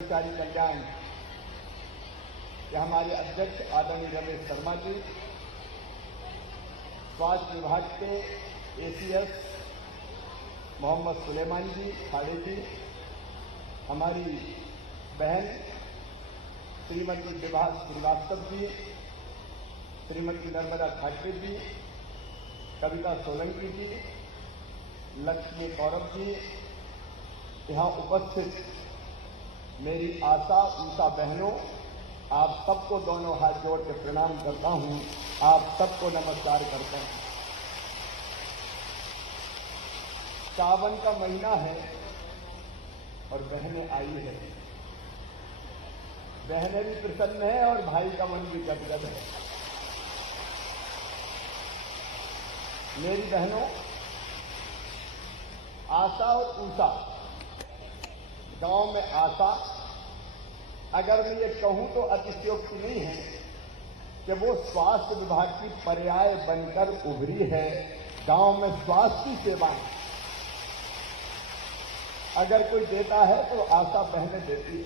कर्मचारी कल्याण के हमारे अध्यक्ष आदरणीय रमेश शर्मा जी, स्वास्थ्य विभाग के एसीएस मोहम्मद सुलेमान जी खाड़े जी, हमारी बहन श्रीमती विभा श्रीवास्तव जी, श्रीमती नर्मदा ठाकरे जी, कविता सोलंकी जी, लक्ष्मी कौरव जी, यहाँ उपस्थित मेरी आशा उषा बहनों, आप सबको दोनों हाथ जोड़ के प्रणाम करता हूं। आप सबको नमस्कार करता हूं। सावन का महीना है और बहनें आई है। बहनें भी प्रसन्न है और भाई का मन भी गदगद है। मेरी बहनों, आशा और उषा, गांव में आशा, अगर मैं ये कहूं तो अतिशयोक्ति नहीं है कि वो स्वास्थ्य विभाग की पर्याय बनकर उभरी है। गांव में स्वास्थ्य सेवाएं अगर कोई देता है तो आशा बहनें देती है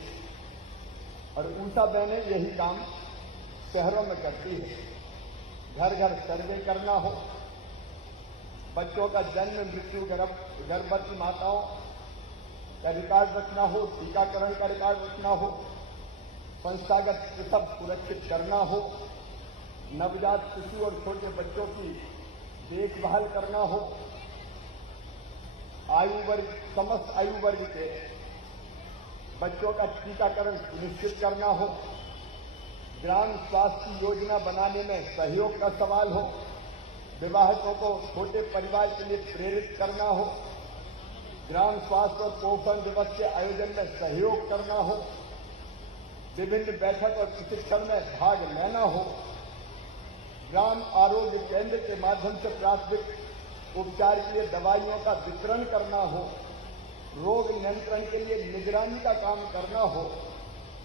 और उषा बहनें यही काम शहरों में करती है। घर घर सर्वे करना हो, बच्चों का जन्म मृत्यु गर्भवती माताओं का रिकॉर्ड रखना हो, टीकाकरण का रिकॉर्ड रखना हो, संस्थागत प्रसव सुरक्षित करना हो, नवजात शिशु और छोटे बच्चों की देखभाल करना हो, समस्त आयु वर्ग के बच्चों का टीकाकरण सुनिश्चित करना हो, ग्राम स्वास्थ्य योजना बनाने में सहयोग का सवाल हो, विवाहितों को छोटे परिवार के लिए प्रेरित करना हो, ग्राम स्वास्थ्य और पोषण दिवस के आयोजन में सहयोग करना हो, विभिन्न बैठक और प्रशिक्षण में भाग लेना हो, ग्राम आरोग्य केंद्र के माध्यम से प्राथमिक उपचार के लिए दवाइयों का वितरण करना हो, रोग नियंत्रण के लिए निगरानी का काम करना हो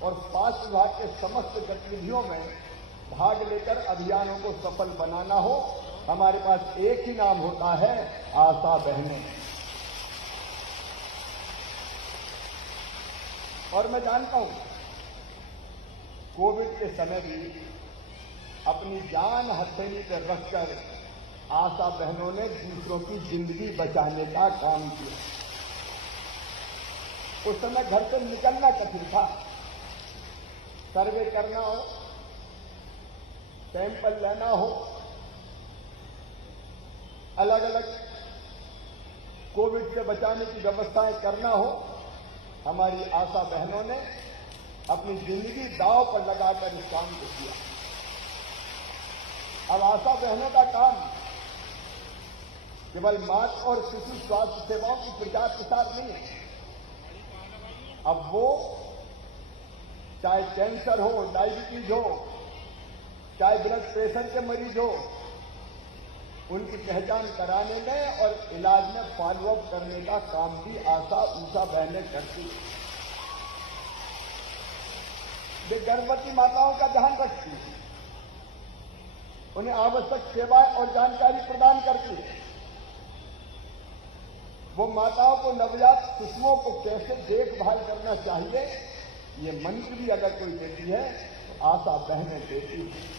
और स्वास्थ्य विभाग के समस्त गतिविधियों में भाग लेकर अभियानों को सफल बनाना हो। हमारे पास एक ही नाम होता है, आशा बहनें। और मैं जानता हूं कोविड के समय भी अपनी जान हथेली पर रखकर आशा बहनों ने दूसरों की जिंदगी बचाने का काम किया। उस समय घर से निकलना कठिन था। सर्वे करना हो, सैंपल लेना हो, अलग अलग कोविड से बचाने की व्यवस्थाएं करना हो, हमारी आशा बहनों ने अपनी जिंदगी दांव पर लगाकर इस काम को किया। अब आशा बहनों का काम केवल माता और शिशु स्वास्थ्य सेवाओं की प्रचार प्रसार नहीं है। अब वो चाहे कैंसर हो, डायबिटीज हो, चाहे ब्लड प्रेशर के मरीज हो, उनकी पहचान कराने में और इलाज में फॉलोअप करने का काम भी आशा उषा बहनें करती है। वे गर्भवती माताओं का ध्यान रखती है, उन्हें आवश्यक सेवाएं और जानकारी प्रदान करती है। वो माताओं को, नवजात शिशुओं को कैसे देखभाल करना चाहिए, ये मंत्र भी अगर कोई देती है तो आशा बहनें देती है।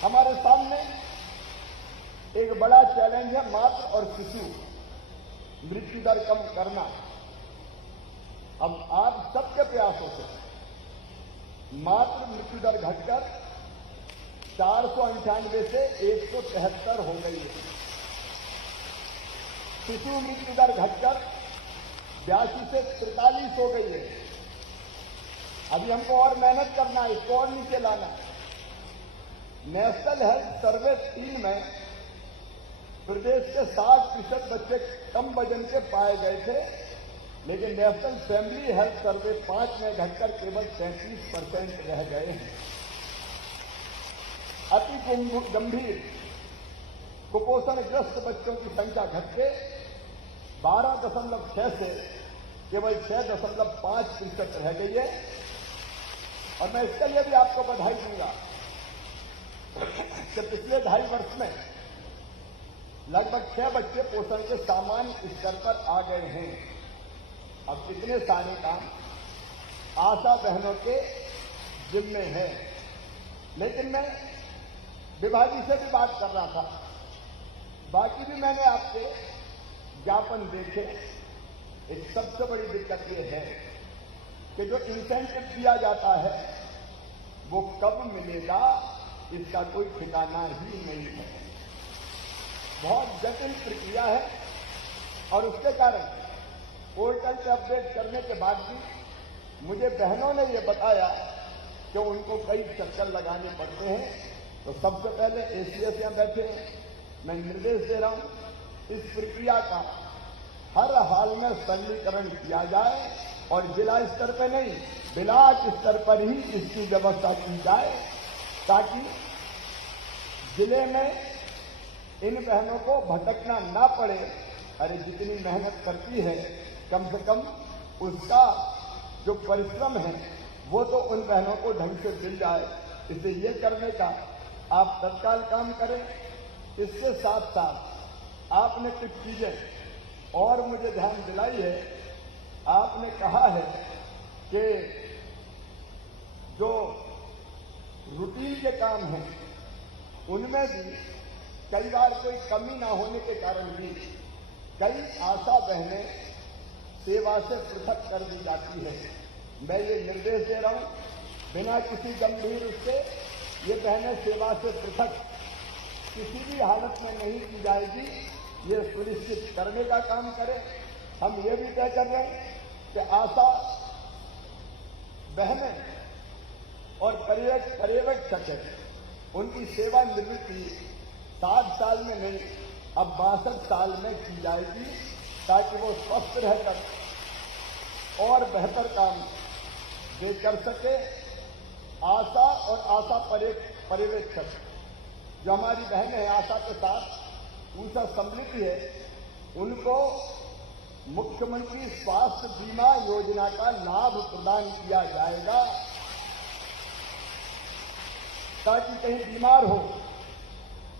हमारे सामने एक बड़ा चैलेंज है मातृ और शिशु मृत्यु दर कम करना। अब आप सबके प्रयासों से मातृ मृत्यु दर घटकर 498 से 173 हो गई है। शिशु मृत्यु दर घटकर 82 से 43 हो गई है। अभी हमको और मेहनत करना है, इसको और नीचे लाना है। नेशनल हेल्थ सर्वे 3 में प्रदेश के 60% बच्चे कम वजन के पाए गए थे, लेकिन नेशनल फैमिली हेल्थ सर्वे 5 में घटकर केवल 33% रह गए हैं। अति गंभीर कुपोषणग्रस्त बच्चों की संख्या घटके 12.6 से केवल 6.5% रह गई है। और मैं इसके लिए भी आपको बधाई दूंगा कि पिछले 2.5 वर्ष में लगभग 6 बच्चे पोषण के सामान्य स्तर पर आ गए हैं। अब इतने सारे काम आशा बहनों के जिम्मे है। लेकिन मैं विभा जी से भी बात कर रहा था, बाकी भी मैंने आपके ज्ञापन देखे। एक सबसे बड़ी दिक्कत यह है कि जो इंसेंटिव दिया जाता है वो कब मिलेगा इसका कोई ठिकाना ही नहीं है। बहुत जटिल प्रक्रिया है और उसके कारण पोर्टल पे अपडेट करने के बाद भी मुझे बहनों ने ये बताया कि उनको कई चक्कर लगाने पड़ते हैं। तो सबसे पहले एसीएस यहां बैठे हैं, मैं निर्देश दे रहा हूं इस प्रक्रिया का हर हाल में सरलीकरण किया जाए और जिला स्तर पर नहीं, ब्लॉक स्तर पर ही इसकी व्यवस्था की जाए, ताकि जिले में इन बहनों को भटकना ना पड़े। अरे जितनी मेहनत करती है कम से कम उसका जो परिश्रम है वो तो उन बहनों को ढंग से मिल जाए। इसे ये करने का आप तत्काल काम करें। इसके साथ साथ आपने कुछ चीजें और मुझे ध्यान दिलाई है। आपने कहा है कि जो रूटीन के काम हैं उनमें भी कई बार कोई कमी ना होने के कारण भी कई आशा बहनें सेवा से पृथक कर दी जाती है। मैं ये निर्देश दे रहा हूं, बिना किसी गंभीर उससे ये बहनें सेवा से पृथक किसी भी हालत में नहीं की जाएगी, ये सुनिश्चित करने का काम करें। हम ये भी तय कर रहे हैं कि आशा बहनें और पर्यवेक्षक है उनकी सेवा निवृत्ति 60 साल में नहीं अब 62 साल में की जाएगी, ताकि वो स्वस्थ रहकर और बेहतर काम दे कर सके। आशा और आशा पर्यवेक्षक जो हमारी बहनें हैं आशा के साथ उनसे सम्मिलित है, उनको मुख्यमंत्री स्वास्थ्य बीमा योजना का लाभ प्रदान किया जाएगा, ताकि कहीं बीमार हो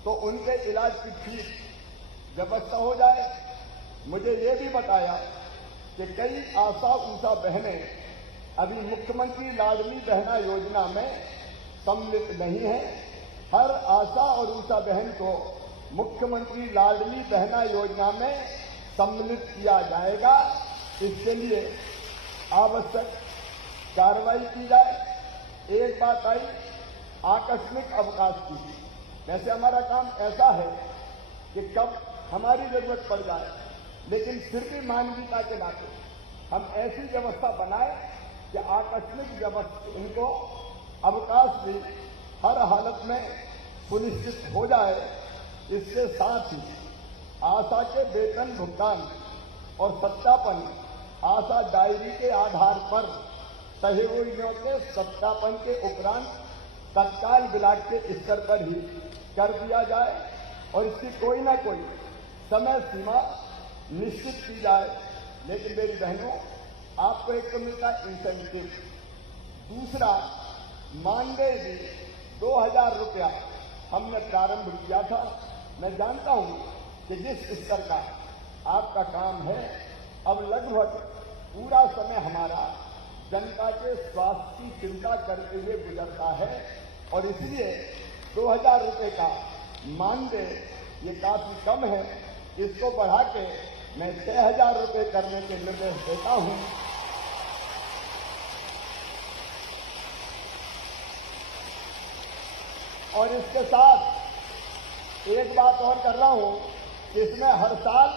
तो उनके इलाज की ठीक व्यवस्था हो जाए। मुझे ये भी बताया कि कई आशा ऊषा बहनें अभी मुख्यमंत्री लाडली बहना योजना में सम्मिलित नहीं है। हर आशा और ऊषा बहन को मुख्यमंत्री लाडली बहना योजना में सम्मिलित किया जाएगा। इसके लिए आवश्यक कार्रवाई की जाए। एक बात आई आकस्मिक अवकाश की। वैसे हमारा काम ऐसा है कि कब हमारी जरूरत पड़ जाए, लेकिन फिर भी मानवीयता के नाते हम ऐसी व्यवस्था बनाए कि आकस्मिक व्यवस्था इनको अवकाश भी हर हालत में सुनिश्चित हो जाए। इसके साथ ही आशा के वेतन भुगतान और सत्यापन आशा डायरी के आधार पर सहयोगियों के सत्यापन के उपरांत तत्काल ब्लॉक के स्तर पर ही कर दिया जाए और इसकी कोई ना कोई समय सीमा निश्चित की जाए। लेकिन मेरी बहनों, आपको एक तो मिलता है इंसेंटिव, दूसरा मानदेय भी 2000 रुपया हमने प्रारंभ किया था। मैं जानता हूं कि जिस स्तर का आपका काम है, अब लगभग पूरा समय हमारा जनता के स्वास्थ्य की चिंता करते हुए गुजरता है और इसलिए 2000 रुपये का मानदेय ये काफी कम है। इसको बढ़ा के मैं 6000 रुपये करने के निर्देश देता हूं। और इसके साथ एक बात और कर रहा हूं कि इसमें हर साल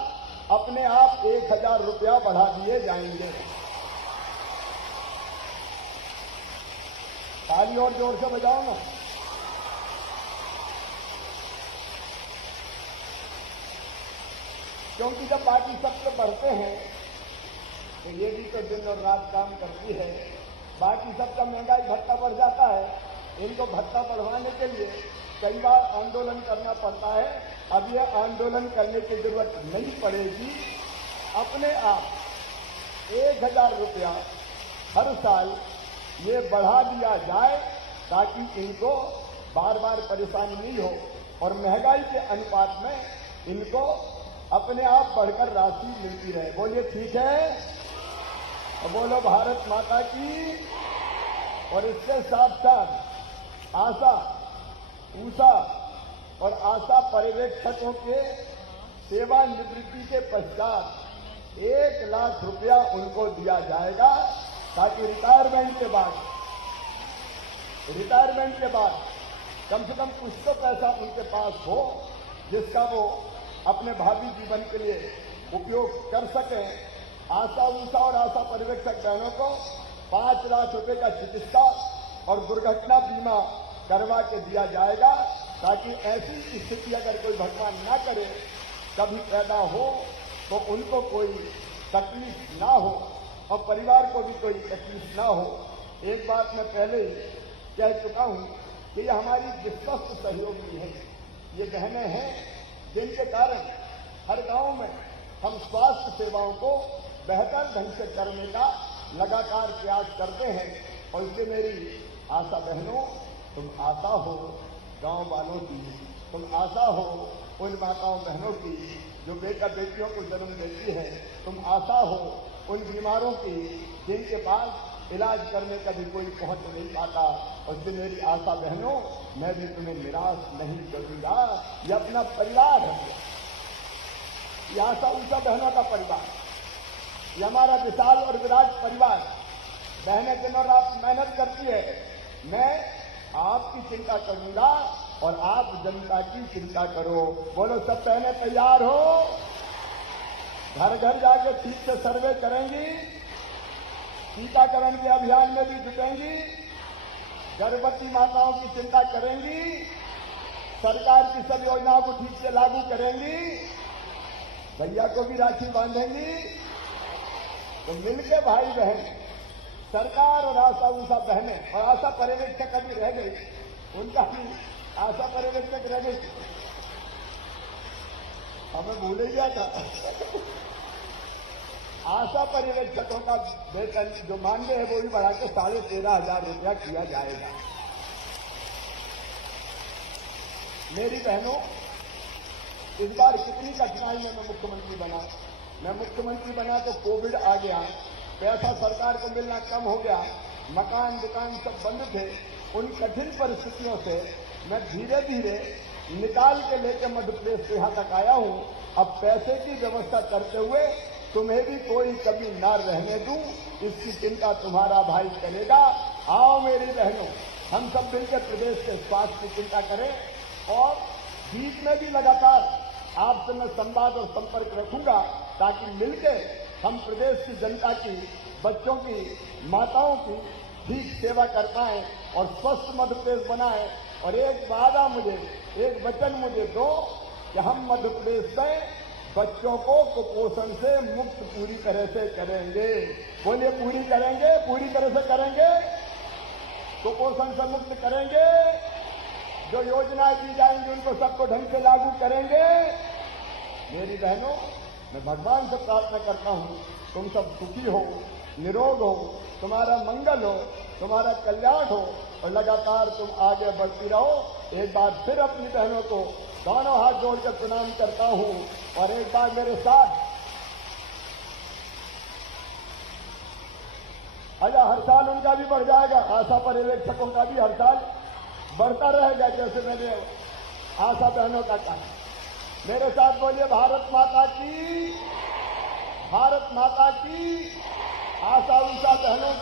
अपने आप 1000 रुपया बढ़ा दिए जाएंगे। ताली और जोर से बजाओ ना। क्योंकि जब बाकी सबसे बढ़ते हैं तो ये भी तो दिन और रात काम करती है। बाकी सबका महंगाई भत्ता बढ़ जाता है, इनको भत्ता बढ़वाने के लिए कई बार आंदोलन करना पड़ता है। अब ये आंदोलन करने की जरूरत नहीं पड़ेगी। अपने आप 1000 रुपया हर साल ये बढ़ा दिया जाए, ताकि इनको बार बार परेशानी नहीं हो और महंगाई के अनुपात में इनको अपने आप बढ़कर राशि मिलती रहे। बोलिए ठीक है। और बोलो भारत माता की। और इसके साथ साथ आशा, ऊषा और आशा पर्यवेक्षकों के सेवानिवृत्ति के पश्चात 1 लाख रुपया उनको दिया जाएगा, ताकि रिटायरमेंट के बाद कम से कम कुछ तो पैसा उनके पास हो, जिसका वो अपने भावी जीवन के लिए उपयोग कर सकें। आशा, ऊषा और आशा पर्यवेक्षक बहनों को 5 लाख रुपए का चिकित्सा और दुर्घटना बीमा करवा के दिया जाएगा, ताकि ऐसी स्थिति अगर कोई भगवान ना करे कभी पैदा हो तो उनको कोई तकलीफ ना हो और परिवार को भी कोई तकलीफ ना हो। एक बात मैं पहले ही कह चुका हूं कि ये हमारी विश्वस्त सहयोगी है, ये बहनें हैं जिनके कारण हर गांव में हम स्वास्थ्य सेवाओं को बेहतर ढंग से करने का लगातार प्रयास करते हैं। और इसलिए मेरी आशा बहनों, तुम आशा हो गांव वालों की, तुम आशा हो उन माताओं बहनों की जो बेटा बेटियों को जन्म देती है, तुम आशा हो उन बीमारों की जिनके पास इलाज करने का भी कोई पहुंच नहीं पाता। और इसलिए मेरी आशा बहनों, मैं भी तुम्हें निराश नहीं करूंगा। ये अपना परिवार है, ये आशा ऊषा बहनों का परिवार, ये हमारा विशाल और विराट परिवार। बहनें दिन और रात मेहनत करती है, मैं आपकी चिंता करूंगा और आप जनता की चिंता करो। बोलो सब बहनें तैयार हो? घर घर जाके ठीक से सर्वे करेंगी, टीकाकरण के अभियान में भी जुटेंगी, गर्भवती माताओं की चिंता करेंगी, सरकार की सब योजनाओं को ठीक से लागू करेंगी, भैया को भी राखी बांधेंगी। तो मिलके भाई बहन, सरकार और आशा ऊषा बहनें और आशा पर्यवेक्षक अभी रह गई, उनका भी आशा पर्यवेक्षक रह गई, हमें भूल ही गया था। आशा पर्यवेक्षकों का वेतन जो मानदेय है वो भी बढ़ा के 13,500 रुपया किया जाएगा। मेरी बहनों, इस बार कितनी कठिनाई में मैं मुख्यमंत्री बना। मैं मुख्यमंत्री बना तो कोविड आ गया, पैसा सरकार को मिलना कम हो गया, मकान दुकान सब बंद थे। उन कठिन परिस्थितियों से मैं धीरे धीरे निकाल के लेकर मध्य प्रदेश से यहां तक आया हूं। अब पैसे की व्यवस्था करते हुए तुम्हें भी कोई कभी न रहने दूं, इसकी चिंता तुम्हारा भाई करेगा। आओ मेरी बहनों, हम सब मिलकर प्रदेश के स्वास्थ्य की चिंता करें। और बीच में भी लगातार आपसे मैं संवाद और संपर्क रखूंगा, ताकि मिलकर हम प्रदेश की जनता की, बच्चों की, माताओं की ठीक सेवा कर पाएं और स्वस्थ मध्य प्रदेश बनाएं। और एक वादा मुझे, एक वचन मुझे दो कि हम मध्य प्रदेश में बच्चों को कुपोषण से मुक्त पूरी तरह से करेंगे। बोलिए पूरी करेंगे, पूरी तरह से करेंगे, कुपोषण से मुक्त करेंगे। जो योजनाएं दी जाएंगी उनको सबको ढंग से लागू करेंगे। मेरी बहनों, मैं भगवान से प्रार्थना करता हूं तुम सब सुखी हो, निरोग हो, तुम्हारा मंगल हो, तुम्हारा कल्याण हो और लगातार तुम आगे बढ़ती रहो। एक बार फिर अपनी बहनों को दोनों हाथ जोड़कर प्रणाम करता हूं और एक बार मेरे साथ अजा हर साल उनका भी बढ़ जाएगा, आशा पर्यवेक्षकों का भी हर साल बढ़ता रहेगा, जैसे मैंने आशा बहनों का कहा। मेरे साथ बोलिए भारत माता की, भारत माता की। आशा ऊषा बहनों